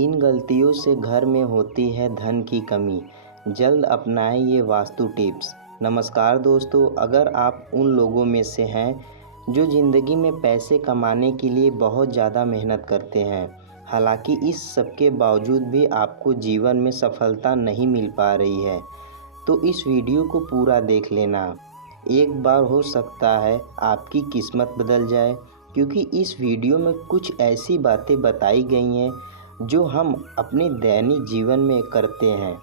इन गलतियों से घर में होती है धन की कमी। जल्द अपनाएं ये वास्तु टिप्स। नमस्कार दोस्तों, अगर आप उन लोगों में से हैं जो ज़िंदगी में पैसे कमाने के लिए बहुत ज़्यादा मेहनत करते हैं, हालांकि इस सब के बावजूद भी आपको जीवन में सफलता नहीं मिल पा रही है, तो इस वीडियो को पूरा देख लेना। एक बार हो सकता है आपकी किस्मत बदल जाए, क्योंकि इस वीडियो में कुछ ऐसी बातें बताई गई हैं जो हम अपने दैनिक जीवन में करते हैं,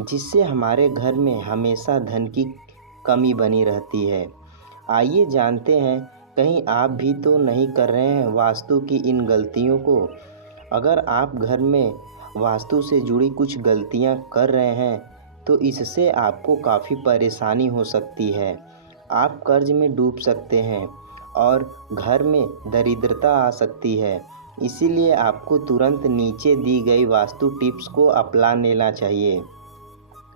जिससे हमारे घर में हमेशा धन की कमी बनी रहती है। आइए जानते हैं, कहीं आप भी तो नहीं कर रहे हैं वास्तु की इन गलतियों को। अगर आप घर में वास्तु से जुड़ी कुछ गलतियां कर रहे हैं, तो इससे आपको काफ़ी परेशानी हो सकती है। आप कर्ज में डूब सकते हैं और घर में दरिद्रता आ सकती है। इसीलिए आपको तुरंत नीचे दी गई वास्तु टिप्स को अपना लेना चाहिए।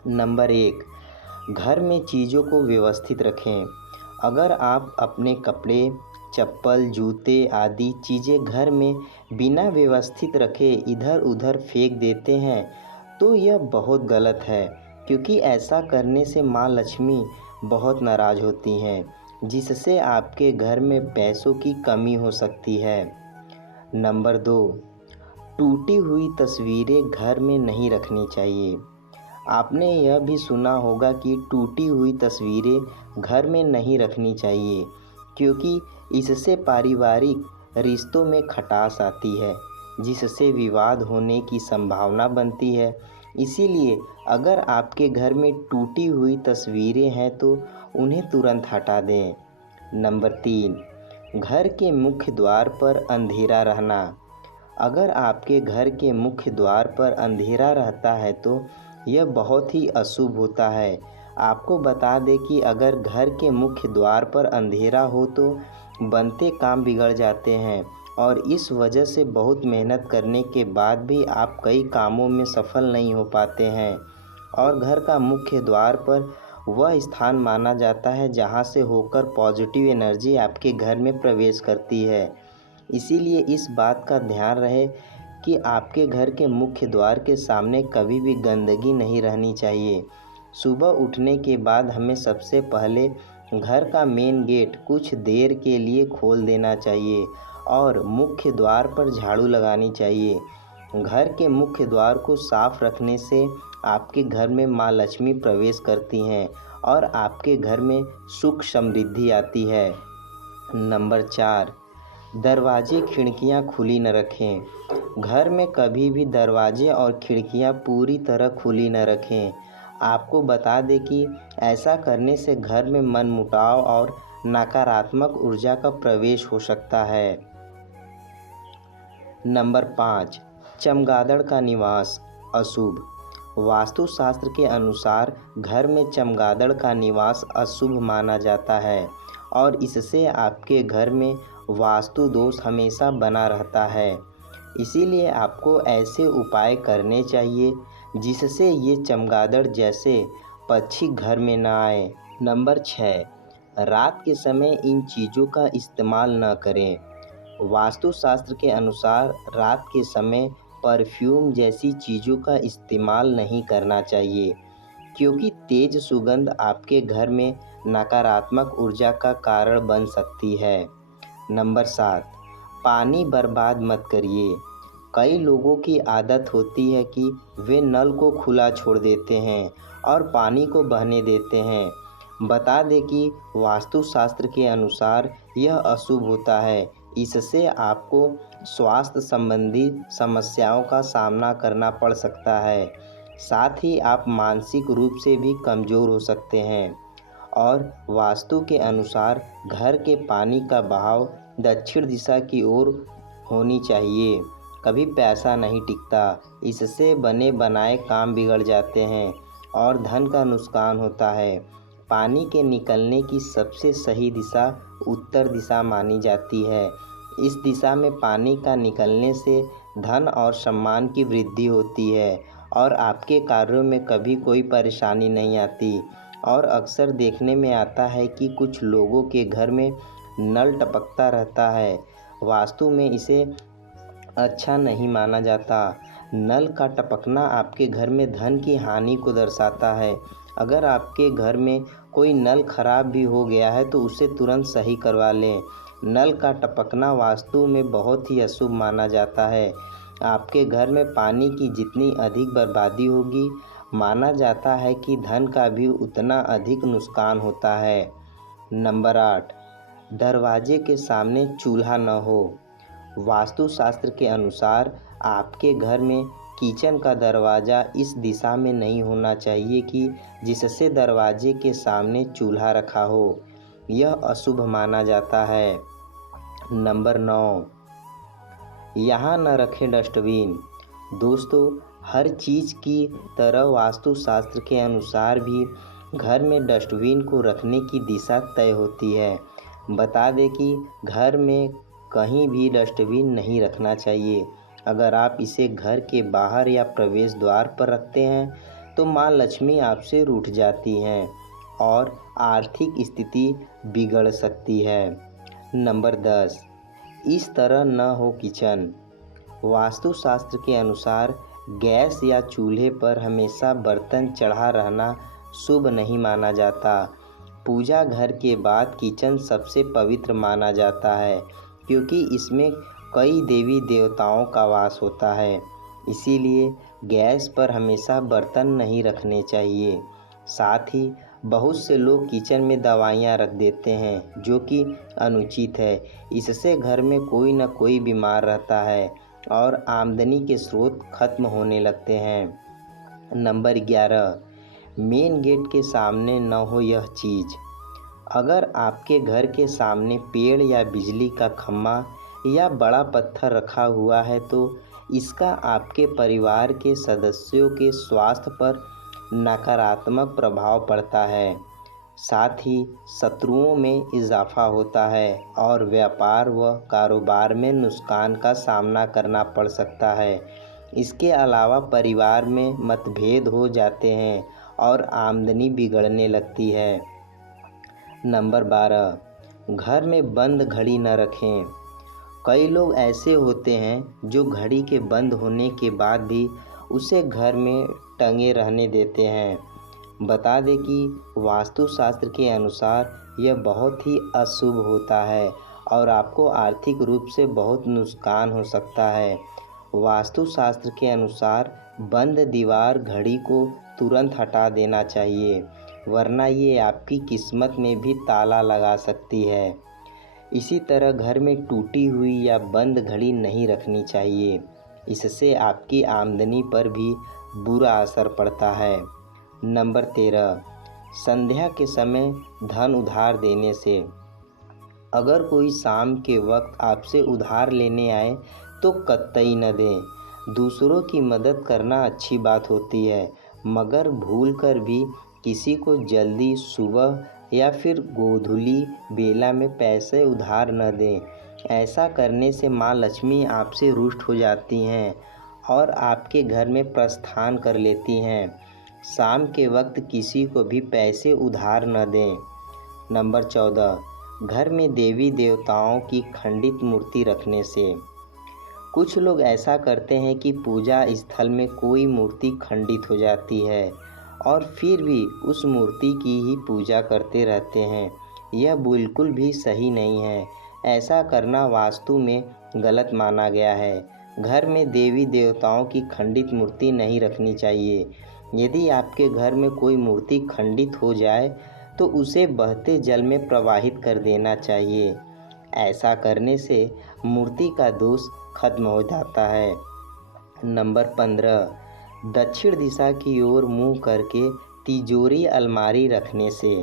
नंबर 1, घर में चीज़ों को व्यवस्थित रखें। अगर आप अपने कपड़े, चप्पल, जूते आदि चीज़ें घर में बिना व्यवस्थित रखे इधर उधर फेंक देते हैं, तो यह बहुत गलत है, क्योंकि ऐसा करने से माँ लक्ष्मी बहुत नाराज़ होती हैं, जिससे आपके घर में पैसों की कमी हो सकती है। नंबर 2, टूटी हुई तस्वीरें घर में नहीं रखनी चाहिए। आपने यह भी सुना होगा कि टूटी हुई तस्वीरें घर में नहीं रखनी चाहिए, क्योंकि इससे पारिवारिक रिश्तों में खटास आती है, जिससे विवाद होने की संभावना बनती है। इसीलिए अगर आपके घर में टूटी हुई तस्वीरें हैं तो उन्हें तुरंत हटा दें। नंबर 3, घर के मुख्य द्वार पर अंधेरा रहना। अगर आपके घर के मुख्य द्वार पर अंधेरा रहता है तो यह बहुत ही अशुभ होता है। आपको बता दें कि अगर घर के मुख्य द्वार पर अंधेरा हो तो बनते काम बिगड़ जाते हैं, और इस वजह से बहुत मेहनत करने के बाद भी आप कई कामों में सफल नहीं हो पाते हैं। और घर का मुख्य द्वार पर वह स्थान माना जाता है जहां से होकर पॉजिटिव एनर्जी आपके घर में प्रवेश करती है। इसीलिए इस बात का ध्यान रहे कि आपके घर के मुख्य द्वार के सामने कभी भी गंदगी नहीं रहनी चाहिए। सुबह उठने के बाद हमें सबसे पहले घर का मेन गेट कुछ देर के लिए खोल देना चाहिए और मुख्य द्वार पर झाड़ू लगानी चाहिए। घर के मुख्य द्वार को साफ रखने से आपके घर में माँ लक्ष्मी प्रवेश करती हैं और आपके घर में सुख समृद्धि आती है। नंबर 4, दरवाजे खिड़कियाँ खुली न रखें। घर में कभी भी दरवाजे और खिड़कियाँ पूरी तरह खुली न रखें। आपको बता दें कि ऐसा करने से घर में मनमुटाव और नकारात्मक ऊर्जा का प्रवेश हो सकता है। नंबर 5, चमगादड़ का निवास अशुभ। वास्तुशास्त्र के अनुसार घर में चमगादड़ का निवास अशुभ माना जाता है और इससे आपके घर में वास्तु दोष हमेशा बना रहता है। इसीलिए आपको ऐसे उपाय करने चाहिए जिससे ये चमगादड़ जैसे पक्षी घर में ना आए। नंबर 6, रात के समय इन चीज़ों का इस्तेमाल न करें। वास्तुशास्त्र के अनुसार रात के समय परफ्यूम जैसी चीज़ों का इस्तेमाल नहीं करना चाहिए, क्योंकि तेज सुगंध आपके घर में नकारात्मक ऊर्जा का कारण बन सकती है। नंबर 7, पानी बर्बाद मत करिए। कई लोगों की आदत होती है कि वे नल को खुला छोड़ देते हैं और पानी को बहने देते हैं। बता दें कि वास्तुशास्त्र के अनुसार यह अशुभ होता है। इससे आपको स्वास्थ्य संबंधी समस्याओं का सामना करना पड़ सकता है। साथ ही आप मानसिक रूप से भी कमज़ोर हो सकते हैं। और वास्तु के अनुसार घर के पानी का बहाव दक्षिण दिशा की ओर होनी चाहिए। कभी पैसा नहीं टिकता, इससे बने बनाए काम बिगड़ जाते हैं और धन का नुकसान होता है। पानी के निकलने की सबसे सही दिशा उत्तर दिशा मानी जाती है। इस दिशा में पानी का निकलने से धन और सम्मान की वृद्धि होती है और आपके कार्यों में कभी कोई परेशानी नहीं आती। और अक्सर देखने में आता है कि कुछ लोगों के घर में नल टपकता रहता है। वास्तु में इसे अच्छा नहीं माना जाता। नल का टपकना आपके घर में धन की हानि को दर्शाता है। अगर आपके घर में कोई नल खराब भी हो गया है तो उसे तुरंत सही करवा लें। नल का टपकना वास्तु में बहुत ही अशुभ माना जाता है। आपके घर में पानी की जितनी अधिक बर्बादी होगी, माना जाता है कि धन का भी उतना अधिक नुकसान होता है। नंबर 8, दरवाजे के सामने चूल्हा न हो। वास्तुशास्त्र के अनुसार आपके घर में किचन का दरवाज़ा इस दिशा में नहीं होना चाहिए कि जिससे दरवाजे के सामने चूल्हा रखा हो। यह अशुभ माना जाता है। नंबर 9, यहाँ न रखें डस्टबिन। दोस्तों, हर चीज़ की तरह वास्तुशास्त्र के अनुसार भी घर में डस्टबिन को रखने की दिशा तय होती है। बता दें कि घर में कहीं भी डस्टबिन नहीं रखना चाहिए। अगर आप इसे घर के बाहर या प्रवेश द्वार पर रखते हैं तो माँ लक्ष्मी आपसे रूठ जाती हैं और आर्थिक स्थिति बिगड़ सकती है। नंबर 10, इस तरह न हो किचन। वास्तुशास्त्र के अनुसार गैस या चूल्हे पर हमेशा बर्तन चढ़ा रहना शुभ नहीं माना जाता। पूजा घर के बाद किचन सबसे पवित्र माना जाता है क्योंकि इसमें कई देवी देवताओं का वास होता है। इसीलिए गैस पर हमेशा बर्तन नहीं रखने चाहिए। साथ ही बहुत से लोग किचन में दवाइयाँ रख देते हैं जो कि अनुचित है। इससे घर में कोई न कोई बीमार रहता है और आमदनी के स्रोत खत्म होने लगते हैं। नंबर 11, मेन गेट के सामने न हो यह चीज़। अगर आपके घर के सामने पेड़ या बिजली का खम्भा या बड़ा पत्थर रखा हुआ है तो इसका आपके परिवार के सदस्यों के स्वास्थ्य पर नकारात्मक प्रभाव पड़ता है। साथ ही शत्रुओं में इजाफा होता है और व्यापार व कारोबार में नुकसान का सामना करना पड़ सकता है। इसके अलावा परिवार में मतभेद हो जाते हैं और आमदनी बिगड़ने लगती है। नंबर 12, घर में बंद घड़ी न रखें। कई लोग ऐसे होते हैं जो घड़ी के बंद होने के बाद भी उसे घर में टंगे रहने देते हैं। बता दें कि वास्तुशास्त्र के अनुसार यह बहुत ही अशुभ होता है और आपको आर्थिक रूप से बहुत नुकसान हो सकता है। वास्तुशास्त्र के अनुसार बंद दीवार घड़ी को तुरंत हटा देना चाहिए, वरना ये आपकी किस्मत में भी ताला लगा सकती है। इसी तरह घर में टूटी हुई या बंद घड़ी नहीं रखनी चाहिए। इससे आपकी आमदनी पर भी बुरा असर पड़ता है। नंबर 13, संध्या के समय धन उधार देने से। अगर कोई शाम के वक्त आपसे उधार लेने आए तो कतई न दें। दूसरों की मदद करना अच्छी बात होती है, मगर भूलकर भी किसी को जल्दी सुबह या फिर गोधूली बेला में पैसे उधार न दें। ऐसा करने से माँ लक्ष्मी आपसे रुष्ट हो जाती हैं और आपके घर में प्रस्थान कर लेती हैं। शाम के वक्त किसी को भी पैसे उधार न दें। नंबर 14, घर में देवी देवताओं की खंडित मूर्ति रखने से। कुछ लोग ऐसा करते हैं कि पूजा स्थल में कोई मूर्ति खंडित हो जाती है और फिर भी उस मूर्ति की ही पूजा करते रहते हैं। यह बिल्कुल भी सही नहीं है। ऐसा करना वास्तु में गलत माना गया है। घर में देवी देवताओं की खंडित मूर्ति नहीं रखनी चाहिए। यदि आपके घर में कोई मूर्ति खंडित हो जाए तो उसे बहते जल में प्रवाहित कर देना चाहिए। ऐसा करने से मूर्ति का दोष खत्म हो जाता है। नंबर 15, दक्षिण दिशा की ओर मुंह करके तिजोरी अलमारी रखने से।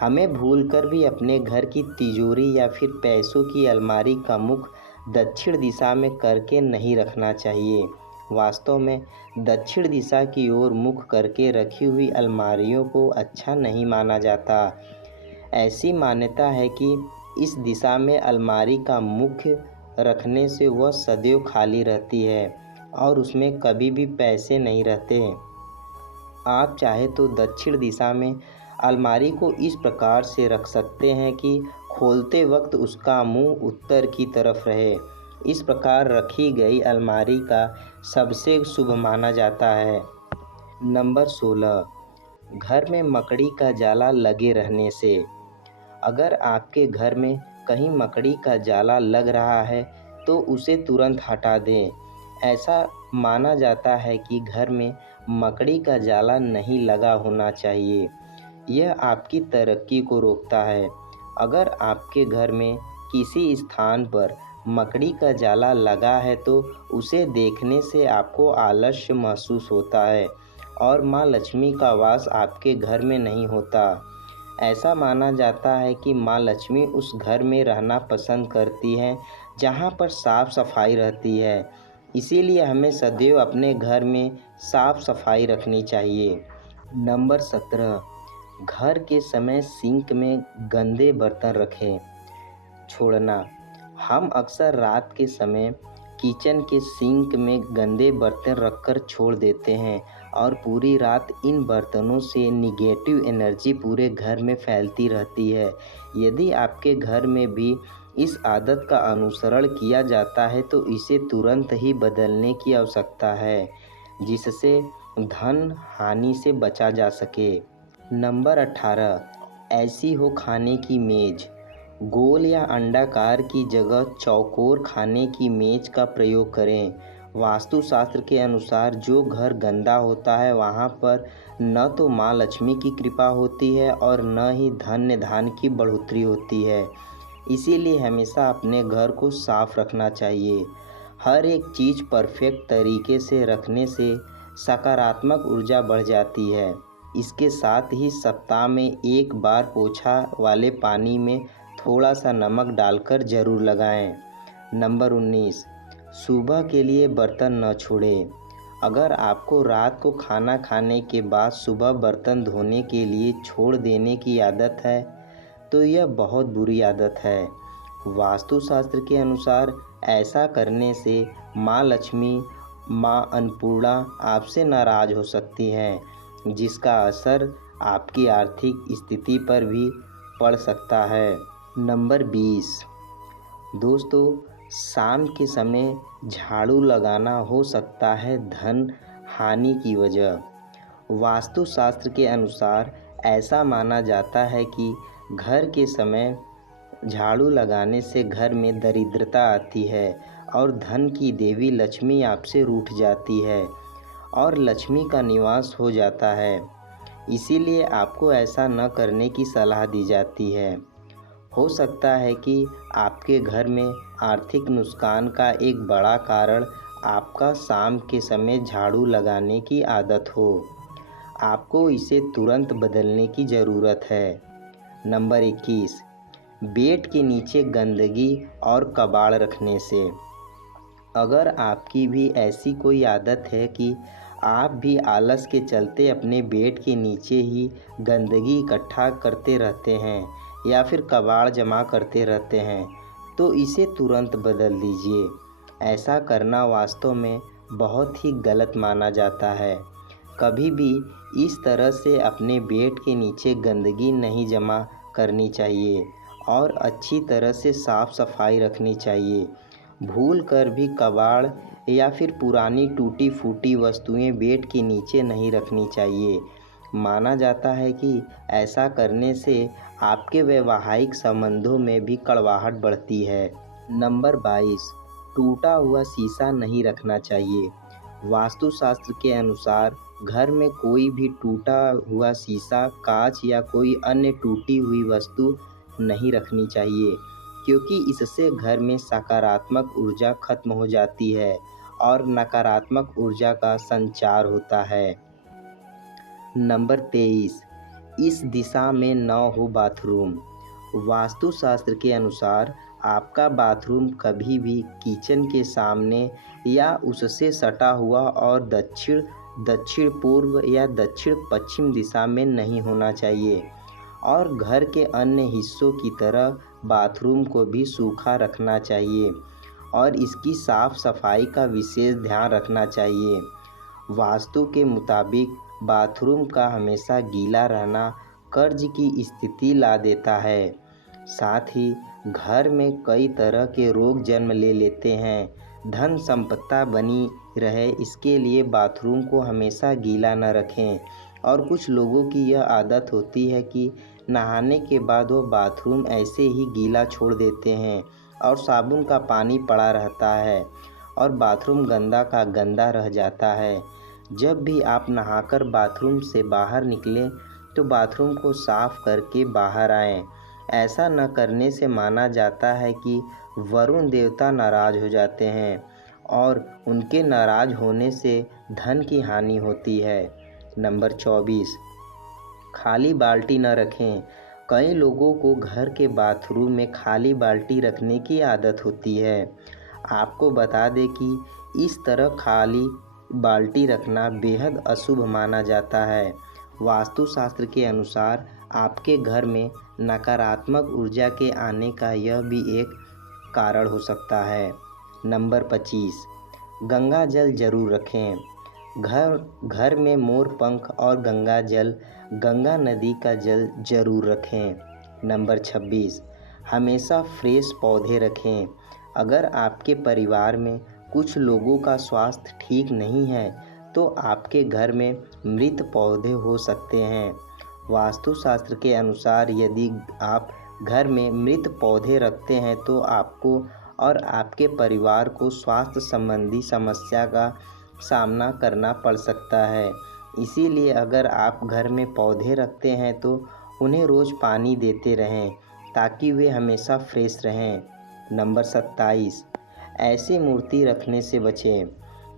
हमें भूलकर भी अपने घर की तिजोरी या फिर पैसों की अलमारी का मुख दक्षिण दिशा में करके नहीं रखना चाहिए। वास्तव में दक्षिण दिशा की ओर मुख करके रखी हुई अलमारियों को अच्छा नहीं माना जाता। ऐसी मान्यता है कि इस दिशा में अलमारी का मुख्य रखने से वह सदैव खाली रहती है और उसमें कभी भी पैसे नहीं रहते। आप चाहे तो दक्षिण दिशा में अलमारी को इस प्रकार से रख सकते हैं कि खोलते वक्त उसका मुंह उत्तर की तरफ रहे इस प्रकार रखी गई अलमारी का सबसे शुभ माना जाता है। नंबर 16, घर में मकड़ी का जाला लगे रहने से। अगर आपके घर में कहीं मकड़ी का जाला लग रहा है तो उसे तुरंत हटा दें। ऐसा माना जाता है कि घर में मकड़ी का जाला नहीं लगा होना चाहिए। यह आपकी तरक्की को रोकता है। अगर आपके घर में किसी स्थान पर मकड़ी का जाला लगा है तो उसे देखने से आपको आलस्य महसूस होता है और माँ लक्ष्मी का वास आपके घर में नहीं होता। ऐसा माना जाता है कि माँ लक्ष्मी उस घर में रहना पसंद करती हैं जहाँ पर साफ सफाई रहती है। इसीलिए हमें सदैव अपने घर में साफ सफाई रखनी चाहिए। नंबर 17, घर के समय सिंक में गंदे बर्तन रखें छोड़ना। हम अक्सर रात के समय किचन के सिंक में गंदे बर्तन रखकर छोड़ देते हैं और पूरी रात इन बर्तनों से निगेटिव एनर्जी पूरे घर में फैलती रहती है। यदि आपके घर में भी इस आदत का अनुसरण किया जाता है तो इसे तुरंत ही बदलने की आवश्यकता है, जिससे धन हानि से बचा जा सके। नंबर 18, ऐसी हो खाने की मेज़। गोल या अंडाकार की जगह चौकोर खाने की मेज़ का प्रयोग करें। वास्तुशास्त्र के अनुसार जो घर गंदा होता है वहाँ पर न तो माँ लक्ष्मी की कृपा होती है और न ही धन्य धान की बढ़ोतरी होती है। इसीलिए हमेशा अपने घर को साफ रखना चाहिए। हर एक चीज़ परफेक्ट तरीके से रखने से सकारात्मक ऊर्जा बढ़ जाती है। इसके साथ ही सप्ताह में एक बार पोछा वाले पानी में थोड़ा सा नमक डालकर ज़रूर लगाएं। नंबर 19, सुबह के लिए बर्तन न छोड़ें। अगर आपको रात को खाना खाने के बाद सुबह बर्तन धोने के लिए छोड़ देने की आदत है तो यह बहुत बुरी आदत है। वास्तुशास्त्र के अनुसार ऐसा करने से माँ लक्ष्मी, माँ अन्नपूर्णा आपसे नाराज़ हो सकती हैं, जिसका असर आपकी आर्थिक स्थिति पर भी पड़ सकता है। नंबर 20, दोस्तों, शाम के समय झाड़ू लगाना हो सकता है धन हानि की वजह। वास्तुशास्त्र के अनुसार ऐसा माना जाता है कि घर के समय झाड़ू लगाने से घर में दरिद्रता आती है और धन की देवी लक्ष्मी आपसे रूठ जाती है और लक्ष्मी का निवास हो जाता है। इसीलिए आपको ऐसा न करने की सलाह दी जाती है। हो सकता है कि आपके घर में आर्थिक नुकसान का एक बड़ा कारण आपका शाम के समय झाड़ू लगाने की आदत हो। आपको इसे तुरंत बदलने की ज़रूरत है। नंबर 21, बेड के नीचे गंदगी और कबाड़ रखने से। अगर आपकी भी ऐसी कोई आदत है कि आप भी आलस के चलते अपने बेड के नीचे ही गंदगी इकट्ठा करते रहते हैं या फिर कबाड़ जमा करते रहते हैं तो इसे तुरंत बदल दीजिए। ऐसा करना वास्तव में बहुत ही गलत माना जाता है। कभी भी इस तरह से अपने बेड के नीचे गंदगी नहीं जमा करनी चाहिए और अच्छी तरह से साफ़ सफाई रखनी चाहिए। भूल कर भी कबाड़ या फिर पुरानी टूटी फूटी वस्तुएं बेड के नीचे नहीं रखनी चाहिए। माना जाता है कि ऐसा करने से आपके वैवाहिक संबंधों में भी कड़वाहट बढ़ती है। नंबर 22, टूटा हुआ शीशा नहीं रखना चाहिए। वास्तुशास्त्र के अनुसार घर में कोई भी टूटा हुआ शीशा, कांच या कोई अन्य टूटी हुई वस्तु नहीं रखनी चाहिए, क्योंकि इससे घर में सकारात्मक ऊर्जा खत्म हो जाती है और नकारात्मक ऊर्जा का संचार होता है। नंबर 23, इस दिशा में न हो बाथरूम। वास्तुशास्त्र के अनुसार आपका बाथरूम कभी भी किचन के सामने या उससे सटा हुआ और दक्षिण पूर्व या दक्षिण पश्चिम दिशा में नहीं होना चाहिए और घर के अन्य हिस्सों की तरह बाथरूम को भी सूखा रखना चाहिए और इसकी साफ़ सफाई का विशेष ध्यान रखना चाहिए। वास्तु के मुताबिक बाथरूम का हमेशा गीला रहना कर्ज की स्थिति ला देता है। साथ ही घर में कई तरह के रोग जन्म ले लेते हैं। धन संपदा बनी रहे इसके लिए बाथरूम को हमेशा गीला न रखें। और कुछ लोगों की यह आदत होती है कि नहाने के बाद वो बाथरूम ऐसे ही गीला छोड़ देते हैं और साबुन का पानी पड़ा रहता है और बाथरूम गंदा का गंदा रह जाता है। जब भी आप नहाकर बाथरूम से बाहर निकलें तो बाथरूम को साफ करके बाहर आएं। ऐसा न करने से माना जाता है कि वरुण देवता नाराज हो जाते हैं और उनके नाराज होने से धन की हानि होती है। नंबर 24, खाली बाल्टी न रखें। कई लोगों को घर के बाथरूम में खाली बाल्टी रखने की आदत होती है। आपको बता दें कि इस तरह खाली बाल्टी रखना बेहद अशुभ माना जाता है। वास्तुशास्त्र के अनुसार आपके घर में नकारात्मक ऊर्जा के आने का यह भी एक कारण हो सकता है। नंबर 25, गंगा जल जरूर रखें। घर में मोर पंख और गंगा नदी का जल जरूर रखें। नंबर 26, हमेशा फ्रेश पौधे रखें। अगर आपके परिवार में कुछ लोगों का स्वास्थ्य ठीक नहीं है तो आपके घर में मृत पौधे हो सकते हैं। वास्तुशास्त्र के अनुसार यदि आप घर में मृत पौधे रखते हैं तो आपको और आपके परिवार को स्वास्थ्य संबंधी समस्या का सामना करना पड़ सकता है। इसीलिए अगर आप घर में पौधे रखते हैं तो उन्हें रोज़ पानी देते रहें ताकि वे हमेशा फ्रेश रहें। नंबर 27, ऐसी मूर्ति रखने से बचें।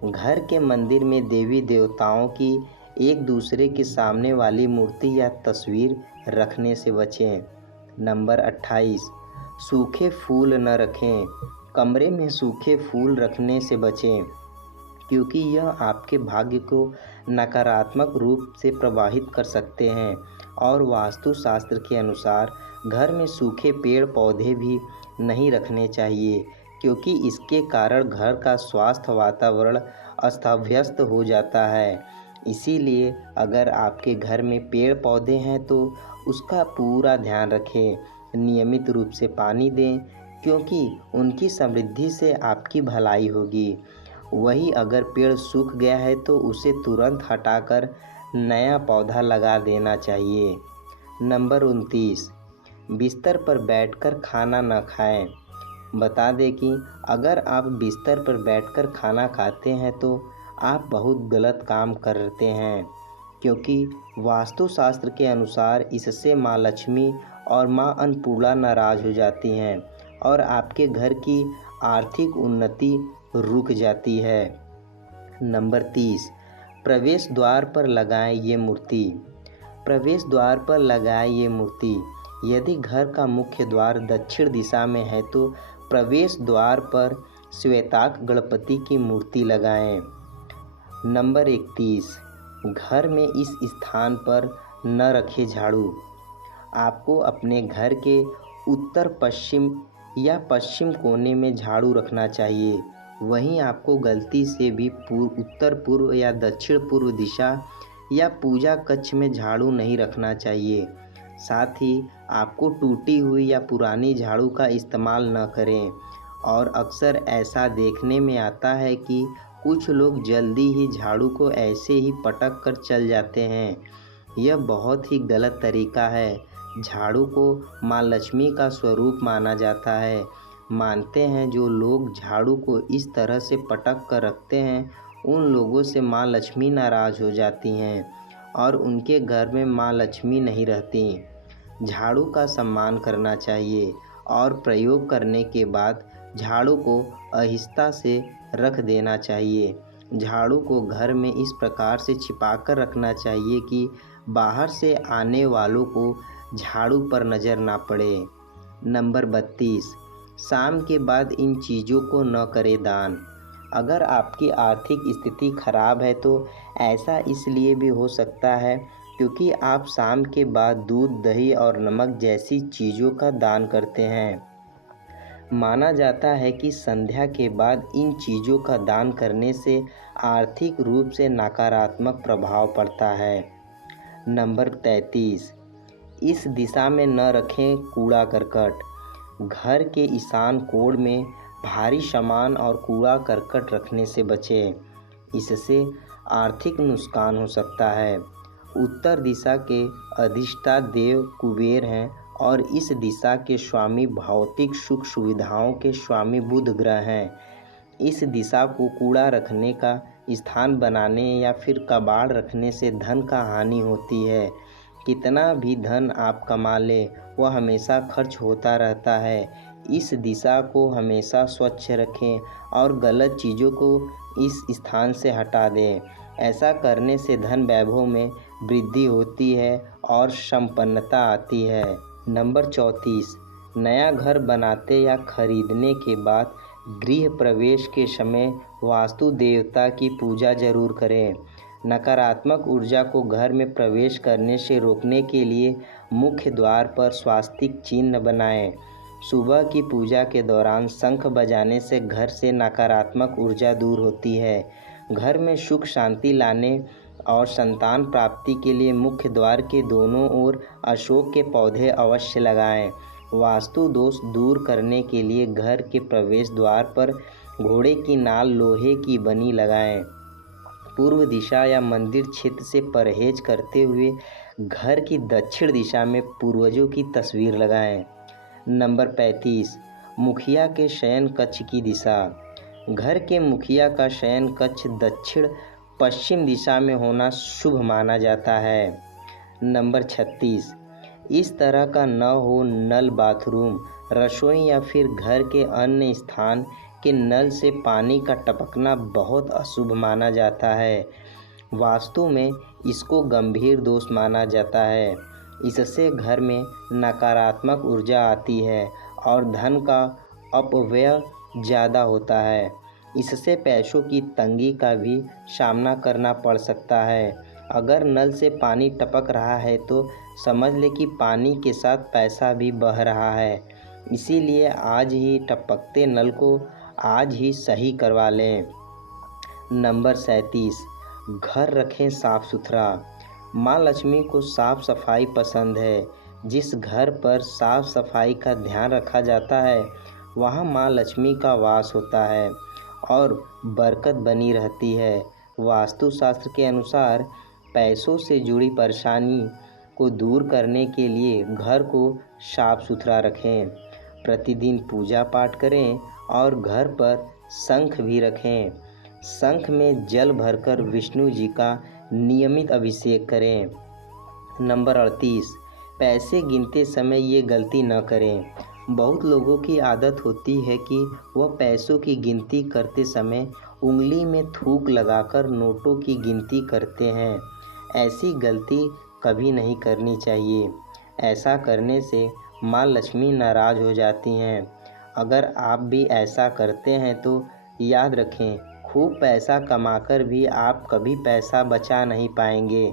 घर के मंदिर में देवी देवताओं की एक दूसरे के सामने वाली मूर्ति या तस्वीर रखने से बचें। नंबर 28, सूखे फूल न रखें। कमरे में सूखे फूल रखने से बचें क्योंकि यह आपके भाग्य को नकारात्मक रूप से प्रभावित कर सकते हैं और वास्तुशास्त्र के अनुसार घर में सूखे पेड़ पौधे भी नहीं रखने चाहिए क्योंकि इसके कारण घर का स्वास्थ्य वातावरण अस्त व्यस्त हो जाता है। इसीलिए अगर आपके घर में पेड़ पौधे हैं तो उसका पूरा ध्यान रखें, नियमित रूप से पानी दें क्योंकि उनकी समृद्धि से आपकी भलाई होगी। वही अगर पेड़ सूख गया है तो उसे तुरंत हटाकर नया पौधा लगा देना चाहिए। नंबर 29, बिस्तर पर बैठकर खाना न खाएं। बता दें कि अगर आप बिस्तर पर बैठकर खाना खाते हैं तो आप बहुत गलत काम करते हैं क्योंकि वास्तुशास्त्र के अनुसार इससे माँ लक्ष्मी और माँ अन्नपूर्णा नाराज हो जाती हैं और आपके घर की आर्थिक उन्नति रुक जाती है। नंबर 30, प्रवेश द्वार पर लगाएं ये मूर्ति। प्रवेश द्वार पर लगाएं ये मूर्ति। यदि घर का मुख्य द्वार दक्षिण दिशा में है तो प्रवेश द्वार पर श्वेताक्ष गणपति की मूर्ति लगाएं। नंबर 31, घर में इस स्थान पर न रखें झाड़ू। आपको अपने घर के उत्तर पश्चिम या पश्चिम कोने में झाड़ू रखना चाहिए। वहीं आपको गलती से भी उत्तर पूर्व या दक्षिण पूर्व दिशा या पूजा कक्ष में झाड़ू नहीं रखना चाहिए। साथ ही आपको टूटी हुई या पुरानी झाड़ू का इस्तेमाल न करें। और अक्सर ऐसा देखने में आता है कि कुछ लोग जल्दी ही झाड़ू को ऐसे ही पटक कर चल जाते हैं। यह बहुत ही गलत तरीका है। झाड़ू को माँ लक्ष्मी का स्वरूप माना जाता है। मानते हैं जो लोग झाड़ू को इस तरह से पटक कर रखते हैं उन लोगों से माँ लक्ष्मी नाराज हो जाती हैं और उनके घर में माँ लक्ष्मी नहीं रहती। झाड़ू का सम्मान करना चाहिए और प्रयोग करने के बाद झाड़ू को आहिस्ता से रख देना चाहिए। झाड़ू को घर में इस प्रकार से छिपा कर रखना चाहिए कि बाहर से आने वालों को झाड़ू पर नज़र ना पड़े। नंबर 32, शाम के बाद इन चीज़ों को न करें दान। अगर आपकी आर्थिक स्थिति खराब है तो ऐसा इसलिए भी हो सकता है क्योंकि आप शाम के बाद दूध, दही और नमक जैसी चीज़ों का दान करते हैं। माना जाता है कि संध्या के बाद इन चीज़ों का दान करने से आर्थिक रूप से नकारात्मक प्रभाव पड़ता है। नंबर 33, इस दिशा में न रखें कूड़ा करकट। घर के ईशान कोण में भारी सामान और कूड़ा करकट रखने से बचें, इससे आर्थिक नुकसान हो सकता है। उत्तर दिशा के अधिष्ठा देव कुबेर हैं और इस दिशा के स्वामी भौतिक सुख सुविधाओं के स्वामी बुध ग्रह हैं। इस दिशा को कूड़ा रखने का स्थान बनाने या फिर कबाड़ रखने से धन का हानि होती है। कितना भी धन आप कमा लें, वह हमेशा खर्च होता रहता है। इस दिशा को हमेशा स्वच्छ रखें और गलत चीज़ों को इस स्थान से हटा दें। ऐसा करने से धन वैभव में वृद्धि होती है और संपन्नता आती है। नंबर 34, नया घर बनाते या खरीदने के बाद गृह प्रवेश के समय वास्तु देवता की पूजा जरूर करें। नकारात्मक ऊर्जा को घर में प्रवेश करने से रोकने के लिए मुख्य द्वार पर स्वास्तिक चिन्ह बनाएं। सुबह की पूजा के दौरान शंख बजाने से घर से नकारात्मक ऊर्जा दूर होती है। घर में सुख शांति लाने और संतान प्राप्ति के लिए मुख्य द्वार के दोनों ओर अशोक के पौधे अवश्य लगाएं। वास्तु दोष दूर करने के लिए घर के प्रवेश द्वार पर घोड़े की नाल लोहे की बनी लगाएं। पूर्व दिशा या मंदिर क्षेत्र से परहेज करते हुए घर की दक्षिण दिशा में पूर्वजों की तस्वीर लगाएं। नंबर 35, मुखिया के शयन कक्ष की दिशा। घर के मुखिया का शयन कक्ष दक्षिण पश्चिम दिशा में होना शुभ माना जाता है। नंबर 36, इस तरह का न हो नल बाथरूम, रसोई या फिर घर के अन्य स्थान के नल से पानी का टपकना बहुत अशुभ माना जाता है। वास्तु में इसको गंभीर दोष माना जाता है। इससे घर में नकारात्मक ऊर्जा आती है और धन का अपव्यय ज़्यादा होता है। इससे पैसों की तंगी का भी सामना करना पड़ सकता है। अगर नल से पानी टपक रहा है तो समझ ले कि पानी के साथ पैसा भी बह रहा है। इसीलिए आज ही टपकते नल को आज ही सही करवा लें। नंबर 37, घर रखें साफ सुथरा। माँ लक्ष्मी को साफ सफाई पसंद है। जिस घर पर साफ सफाई का ध्यान रखा जाता है वहाँ माँ लक्ष्मी का वास होता है और बरकत बनी रहती है। वास्तुशास्त्र के अनुसार पैसों से जुड़ी परेशानी को दूर करने के लिए घर को साफ सुथरा रखें। प्रतिदिन पूजा पाठ करें और घर पर शंख भी रखें। शंख में जल भरकर विष्णु जी का नियमित अभिषेक करें। नंबर 38, पैसे गिनते समय ये गलती न करें। बहुत लोगों की आदत होती है कि वह पैसों की गिनती करते समय उंगली में थूक लगाकर नोटों की गिनती करते हैं। ऐसी गलती कभी नहीं करनी चाहिए। ऐसा करने से माँ लक्ष्मी नाराज़ हो जाती हैं। अगर आप भी ऐसा करते हैं तो याद रखें, खूब पैसा कमाकर भी आप कभी पैसा बचा नहीं पाएंगे,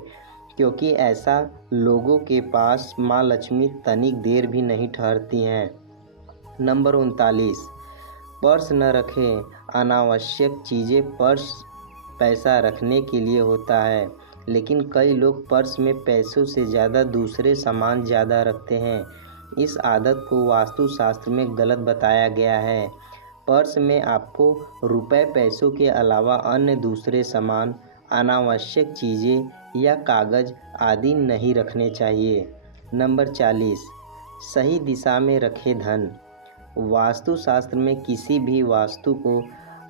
क्योंकि ऐसा लोगों के पास माँ लक्ष्मी तनिक देर भी नहीं ठहरती हैं। नंबर 39, पर्स न रखें। अनावश्यक चीज़ें पर्स पैसा रखने के लिए होता है, लेकिन कई लोग पर्स में पैसों से ज़्यादा दूसरे सामान ज़्यादा रखते हैं। इस आदत को वास्तुशास्त्र में गलत बताया गया है। पर्स में आपको रुपए पैसों के अलावा अन्य दूसरे सामान, अनावश्यक चीज़ें या कागज़ आदि नहीं रखने चाहिए। नंबर 40, सही दिशा में रखें धन। वास्तुशास्त्र में किसी भी वस्तु को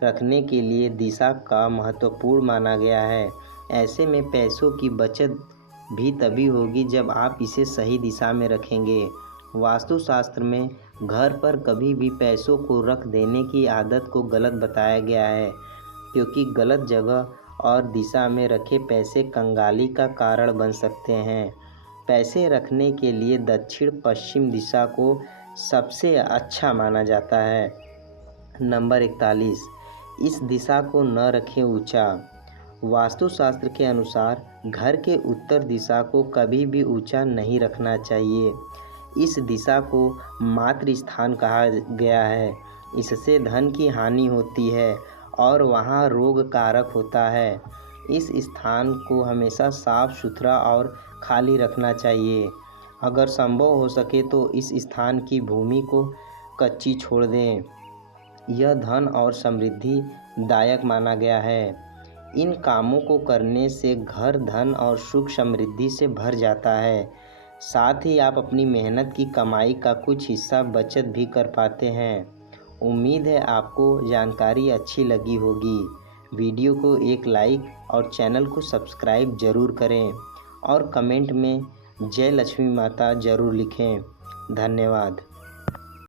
रखने के लिए दिशा का महत्वपूर्ण माना गया है। ऐसे में पैसों की बचत भी तभी होगी जब आप इसे सही दिशा में रखेंगे। वास्तुशास्त्र में घर पर कभी भी पैसों को रख देने की आदत को गलत बताया गया है, क्योंकि गलत जगह और दिशा में रखे पैसे कंगाली का कारण बन सकते हैं। पैसे रखने के लिए दक्षिण पश्चिम दिशा को सबसे अच्छा माना जाता है। नंबर 41, इस दिशा को न रखें ऊंचा। वास्तुशास्त्र के अनुसार घर के उत्तर दिशा को कभी भी ऊंचा नहीं रखना चाहिए। इस दिशा को मातृ स्थान कहा गया है। इससे धन की हानि होती है और वहाँ रोग कारक होता है। इस स्थान को हमेशा साफ सुथरा और खाली रखना चाहिए। अगर संभव हो सके तो इस स्थान की भूमि को कच्ची छोड़ दें। यह धन और समृद्धि दायक माना गया है। इन कामों को करने से घर धन और सुख समृद्धि से भर जाता है। साथ ही आप अपनी मेहनत की कमाई का कुछ हिस्सा बचत भी कर पाते हैं। उम्मीद है आपको जानकारी अच्छी लगी होगी। वीडियो को एक लाइक और चैनल को सब्सक्राइब ज़रूर करें और कमेंट में जय लक्ष्मी माता ज़रूर लिखें। धन्यवाद।